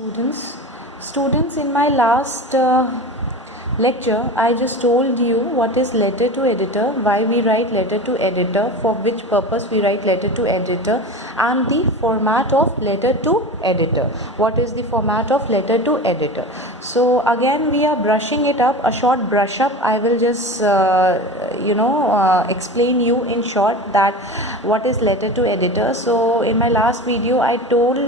Students, in my last lecture I just told you what is letter to editor, why we write letter to editor, for which purpose we write letter to editor, and the format of letter to editor. What is the format of letter to editor? So again we are brushing it up, a short brush up. I will just explain you in short that what is letter to editor. So in my last video I told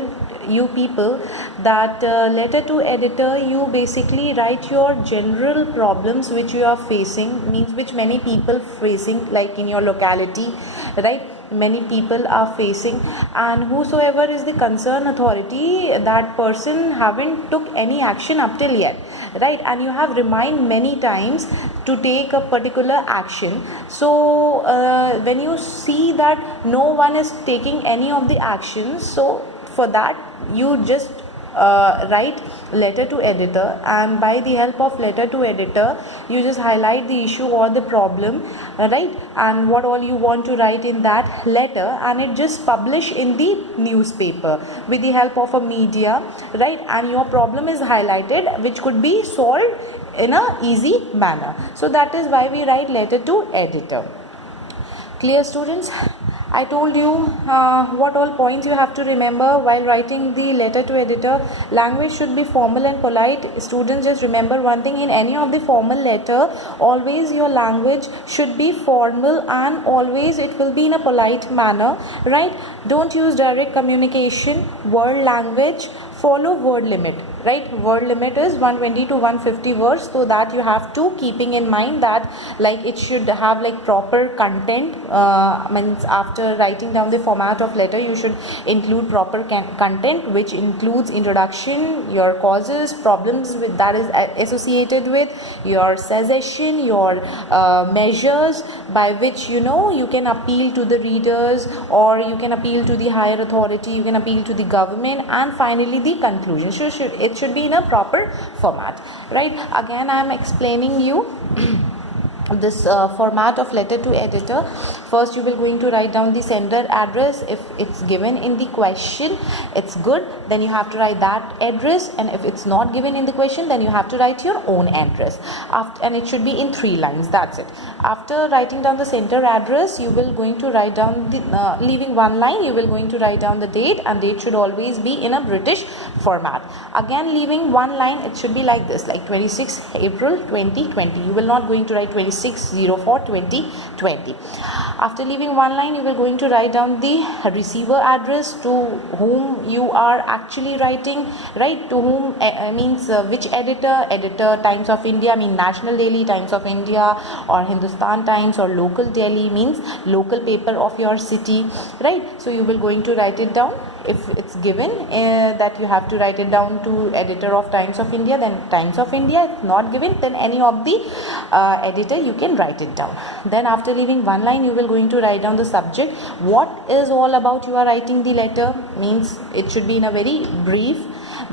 you people that letter to editor, you basically write your general problems which you are facing, means which many people facing, like in your locality, right? Many people are facing, and whosoever is the concerned authority, that person haven't took any action up till yet, right? And you have remind many times to take a particular action. So when you see that no one is taking any of the actions, so for that you just write letter to editor, and by the help of letter to editor you just highlight the issue or the problem, right? And what all you want to write in that letter, and it just publish in the newspaper with the help of a media, right? And your problem is highlighted, which could be solved in a easy manner. So that is why we write letter to editor. Clear, students? I told you what all points you have to remember while writing the letter to editor. Language should be formal and polite. Students, just remember one thing: in any of the formal letter, always your language should be formal and always it will be in a polite manner, right? Don't use direct communication, word language, follow word limit, right? Word limit is 120 to 150 words, so that you have to keeping in mind that like it should have like proper content, means after writing down the format of letter you should include proper content, which includes introduction, your causes, problems with that is associated with, your suggestion, your measures by which you can appeal to the readers, or you can appeal to the higher authority, you can appeal to the government, and finally the conclusion. It should be in a proper format, right? Again I am explaining you this format of letter to editor. First you will going to write down the sender address. If it's given in the question, it's good, then you have to write that address, and if it's not given in the question, then you have to write your own address. And it should be in 3 lines. That's it. After writing down the sender address, you will going to write down the leaving 1 line, you will going to write down the date, and date should always be in a British format. Again leaving 1 line, it should be like this, like 26 April 2020. You will not going to write 26/04/2020. After leaving 1 line, you will going to write down the receiver address, to whom you are actually writing, right? To whom means which editor, Times of India, mean National Daily, Times of India, or Hindustan Times, or local Delhi means local paper of your city, right? So you will going to write it down. If it's given that you have to write it down to editor of Times of India, then Times of India. If not given, then any of the editor you can write it down. Then after leaving 1 line, you will going to write down the subject. What is all about you are writing the letter, means it should be in a very brief.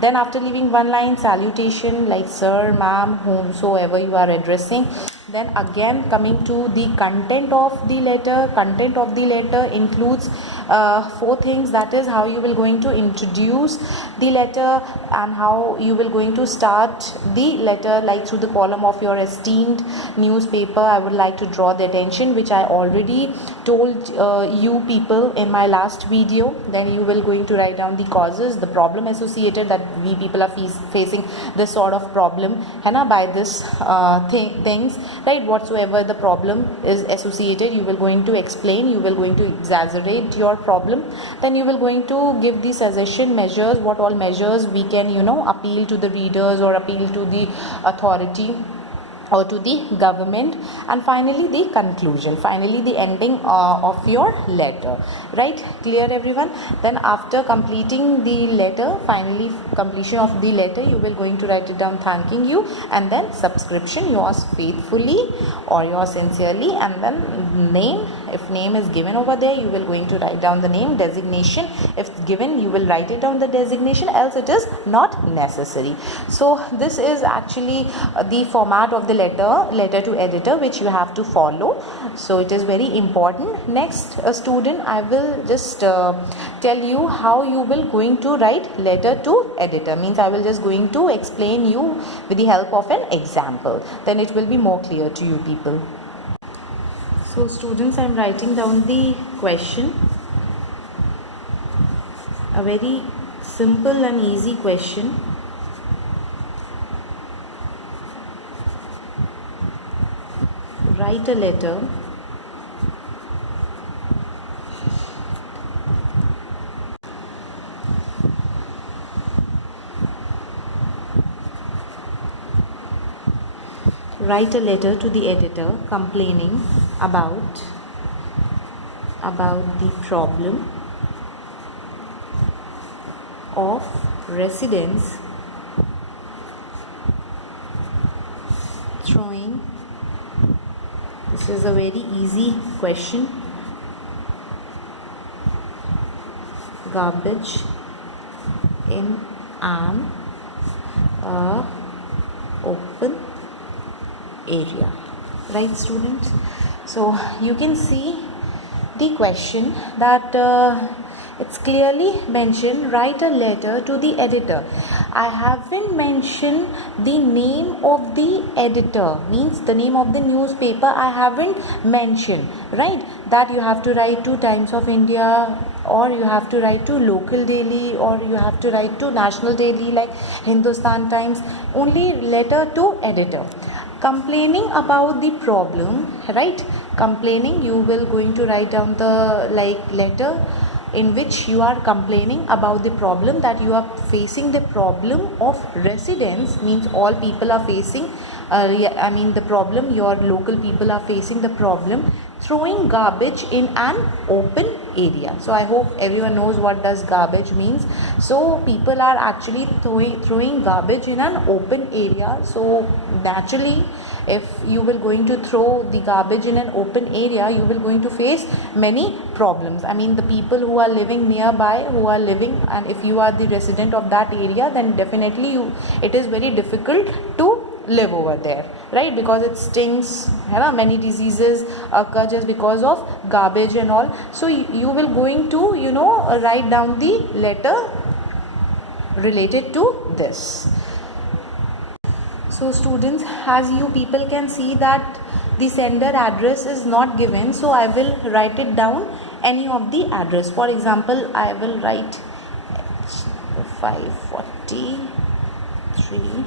Then after leaving 1 line, salutation like sir, ma'am, whomsoever you are addressing. Then again coming to the content of the letter. Content of the letter includes 4 things, that is how you will going to introduce the letter, and how you will going to start the letter, like through the column of your esteemed newspaper. I would like to draw the attention, which I already told you people in my last video. Then you will going to write down the causes, the problem associated, that we people are facing this sort of problem by this things, right? Whatsoever the problem is associated, you will going to explain, you will going to exaggerate your problem. Then you will going to give the suggestion, measures, what all measures we can appeal to the readers or appeal to the authority or to the government, and finally the conclusion, finally the ending of your letter, right? Clear, everyone? Then after completing the letter, finally completion of the letter, you will going to write it down thanking you, and then subscription, yours faithfully or yours sincerely, and then name. If name is given over there, you will going to write down the name. Designation, if given, you will write it down the designation, else it is not necessary. So this is actually the format of the letter to editor, which you have to follow. So it is very important. Next, a student, I will just tell you how you will going to write letter to editor. Means I will just going to explain you with the help of an example. Then it will be more clear to you people. So students, I am writing down the question. A very simple and easy question. Write a letter to the editor complaining about the problem of residents throwing, this is a very easy question, garbage in an open area. Right, students? So you can see the question that it's clearly mentioned, write a letter to the editor. I haven't mentioned the name of the editor, means the name of the newspaper I haven't mentioned, right? That you have to write to Times of India, or you have to write to local daily, or you have to write to national daily like Hindustan Times. Only letter to editor. Complaining about the problem, right? Complaining, you will going to write down the letter in which you are complaining about the problem, that you are facing the problem of residents, means all people are facing the problem, your local people are facing the problem, throwing garbage in an open area. So I hope everyone knows what does garbage means. So people are actually throwing garbage in an open area. So naturally, if you will going to throw the garbage in an open area, you will going to face many problems. I mean, the people who are living nearby, and if you are the resident of that area, then definitely it is very difficult to live over there, right? Because it stinks, many diseases occur just because of garbage and all. So you will going to write down the letter related to this. So students, as you people can see that the sender address is not given, so I will write it down any of the address. For example, I will write 543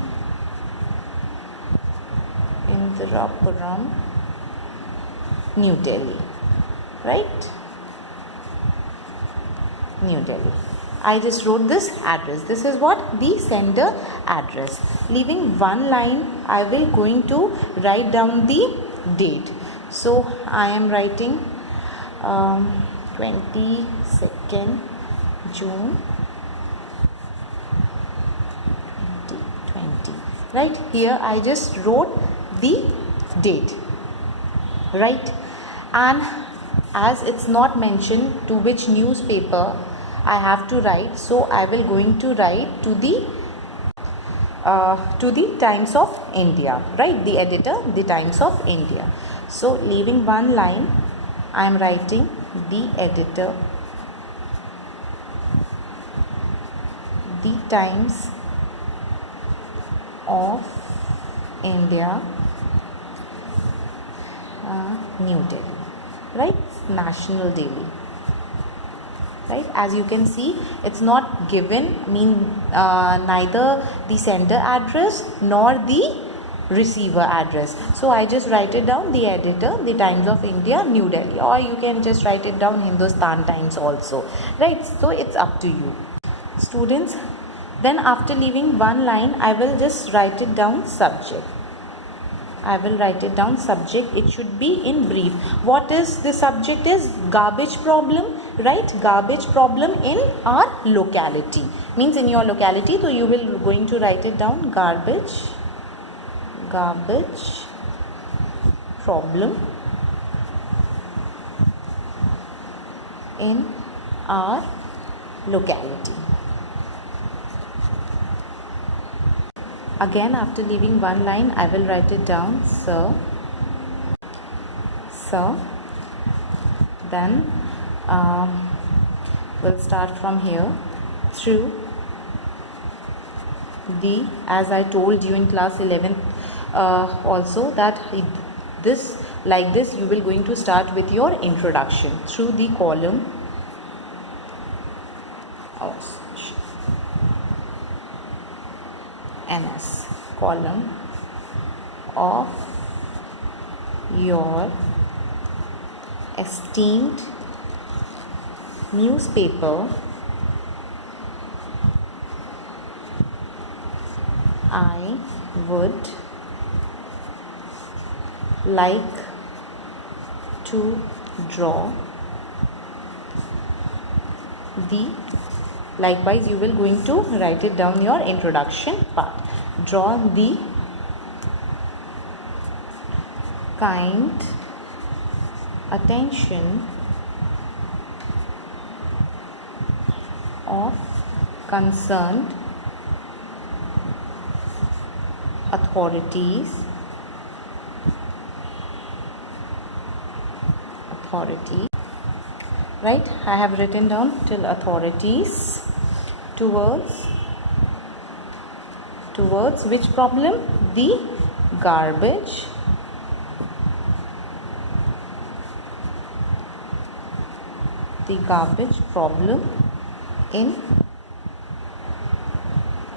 Indirapuram, New Delhi, right? New Delhi. I just wrote this address. This is what the sender address. Leaving one line, I will going to write down the date. So I am writing 22nd June 2020. Right here, I just wrote the date. Right, and as it's not mentioned to which newspaper I have to write, so I will going to write to the Times of India, right? The editor, the Times of India. So leaving one line, I am writing the editor, the Times of India, New Delhi, right? National Daily. Right, as you can see, it's not given, neither the sender address nor the receiver address. So I just write it down, the editor, the Times of India, New Delhi, or you can just write it down Hindustan Times also, right? So it's up to you, students. Then after leaving one line, I will just write it down subject. I will write it down subject. It should be in brief. What is the subject? Is garbage problem, right? Garbage problem in our locality, means in your locality. So you will going to write it down, garbage problem in our locality. Again, after leaving one line, I will write it down, sir, sir. Then we'll start from here. Through the, as I told you in class 11th also, that this, like this, you will going to start with your introduction. Through the column, NS, column of your esteemed newspaper, I would like to draw the, likewise you will going to write it down your introduction part. Draw the kind attention of concerned authorities right, I have written down till authorities towards which problem? The garbage problem in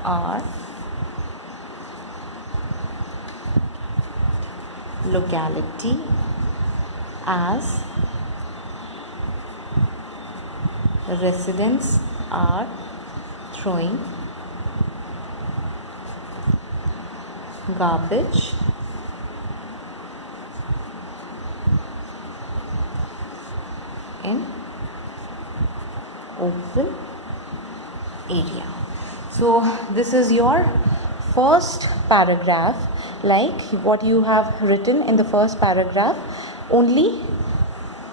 our locality, as residents are throwing garbage in open area. So this is your first paragraph, like what you have written in the first paragraph, only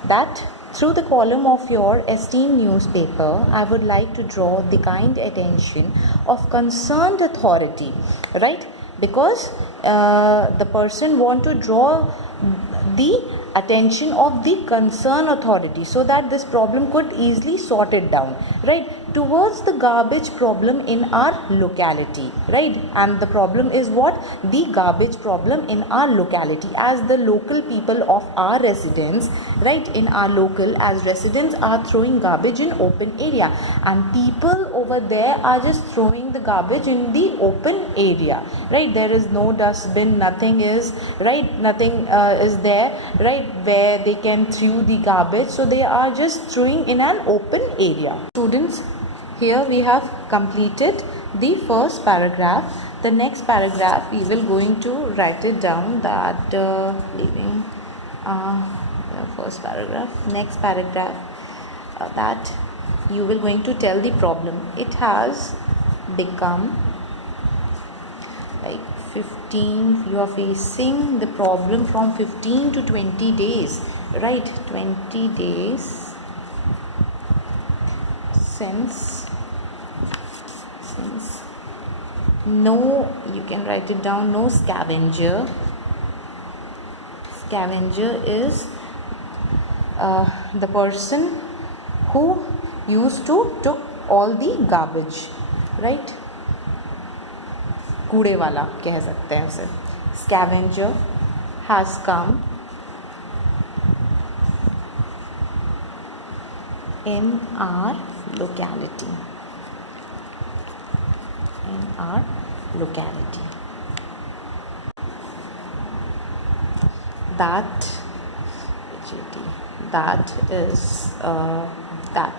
that through the column of your esteemed newspaper, I would like to draw the kind attention of concerned authority, right? Because the person want to draw the attention of the concerned authority so that this problem could easily sort it down, right, towards the garbage problem in our locality, right? And the problem is what? The garbage problem in our locality, as the local people of our residents, right, in our local, as residents are throwing garbage in open area, and people over there are just throwing the garbage in the open area, right? There is no dustbin, nothing is, right, nothing is there, right, where they can throw the garbage, so they are just throwing in an open area. Students, here we have completed the first paragraph. The next paragraph we will going to write it down, that leaving the first paragraph, next paragraph, that you will going to tell the problem. It has become like 15, you are facing the problem from 15 to 20 days, right? 20 days since no, you can write it down, no scavenger. Scavenger is the person who used to took all the garbage, right? कूड़े वाला कह सकते हैं उसे. Scavenger has come in our locality. That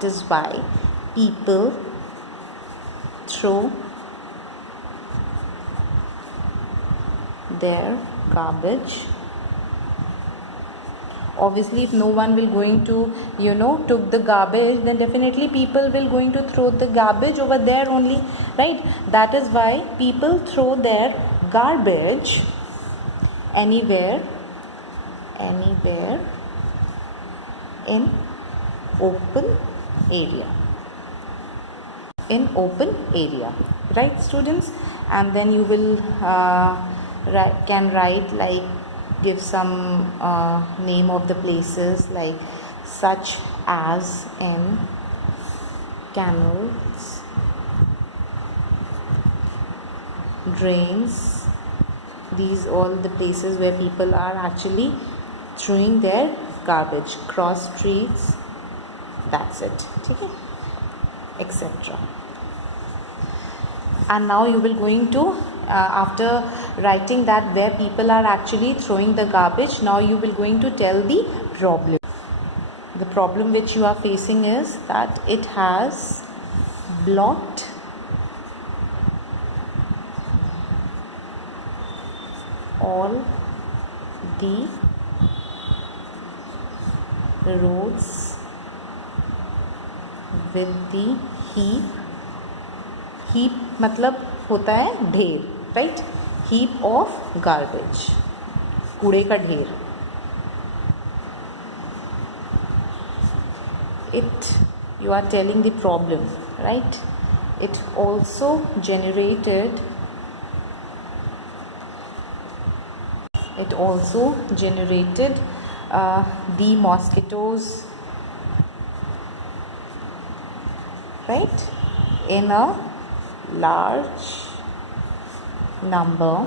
is why people throw their garbage. Obviously, if no one will going to took the garbage, then definitely people will going to throw the garbage over there only, right? That is why people throw their garbage anywhere in open area, right, students? and then you will can write, like give some name of the places, like such as in canals, drains. These all the places where people are actually throwing their garbage. Cross streets, that's it, okay, etc. And now you will going to after writing that where people are actually throwing the garbage, now you will going to tell the problem. The problem which you are facing is that it has blocked all the roads with the heap मतलब होता है ढेर, right, heap of garbage, कूड़े का ढेर. It, you are telling the problem, right? It also generated the mosquitoes, right, in a large number,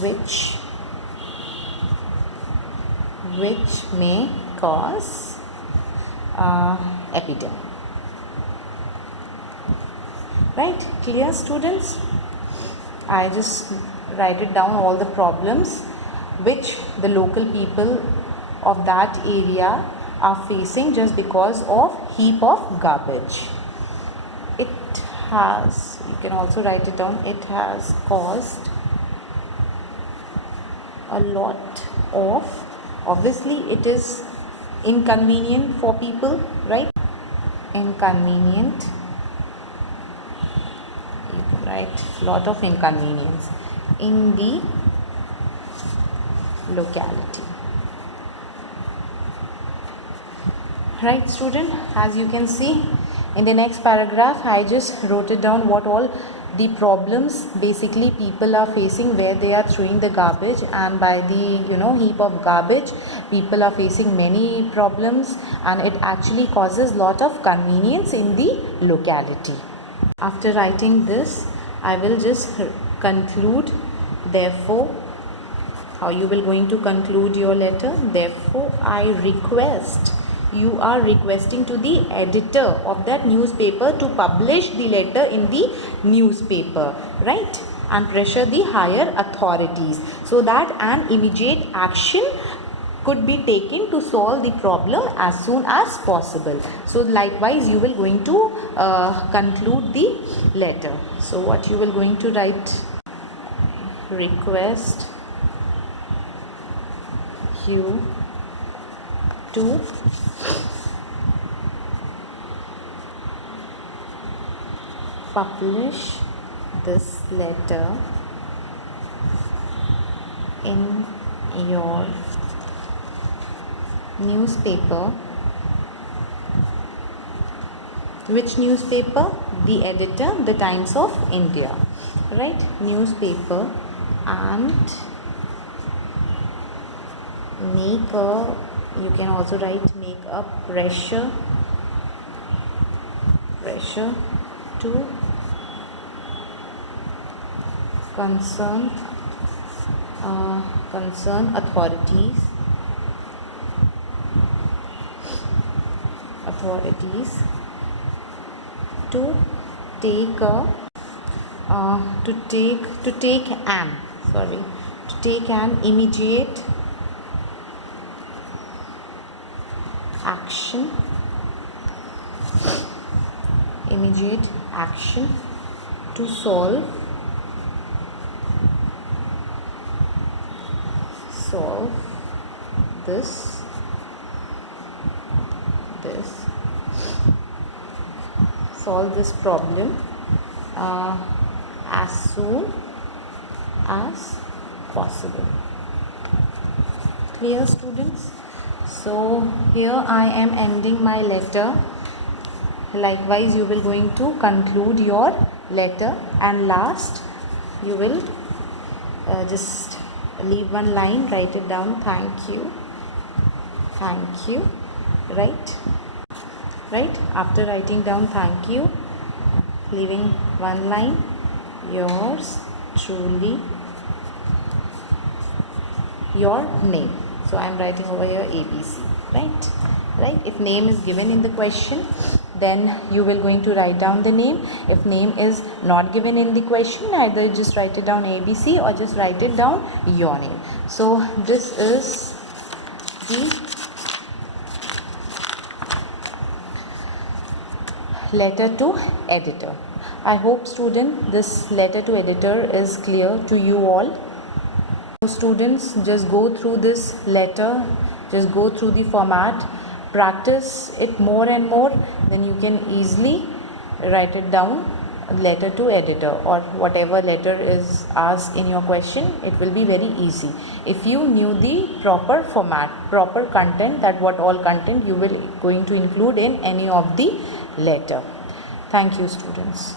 which may cause epidemic. Right, clear students? I just write it down, all the problems which the local people of that area are facing just because of heap of garbage. It has, you can also write it down, it has caused a lot of, obviously it is inconvenient for people, right? Inconvenient, you can write lot of inconvenience in the locality. Right student, as you can see in the next paragraph, I just wrote it down what all the problems basically people are facing where they are throwing the garbage, and by the heap of garbage people are facing many problems, and it actually causes lot of convenience in the locality. After writing this, I will just conclude. Therefore, how you will going to conclude your letter? Therefore, I request, you are requesting to the editor of that newspaper to publish the letter in the newspaper, right, and pressure the higher authorities so that an immediate action could be taken to solve the problem as soon as possible. So likewise you will going to conclude the letter. So what you will going to write? Request you to publish this letter in your newspaper. Which newspaper? The editor, the Times of India, right? Newspaper, and make a, you can also write, make a pressure to concern authorities to take an immediate action to solve this problem as soon as possible. Clear students? So here I am ending my letter. likewise you will going to conclude your letter, and last you will just leave one line, write it down, thank you, right. After writing down thank you, leaving one line, yours truly, your name. So I am writing over here ABC, right. If name is given in the question, then you will going to write down the name. If name is not given in the question, either just write it down ABC or just write it down your name. So this is the letter to editor. I hope student this letter to editor is clear to you all. So students, just go through this letter, just go through the format, practice it more and more, then you can easily write it down, letter to editor, or whatever letter is asked in your question, it will be very easy if you knew the proper format, proper content, that what all content you will going to include in any of the letter. Thank you students.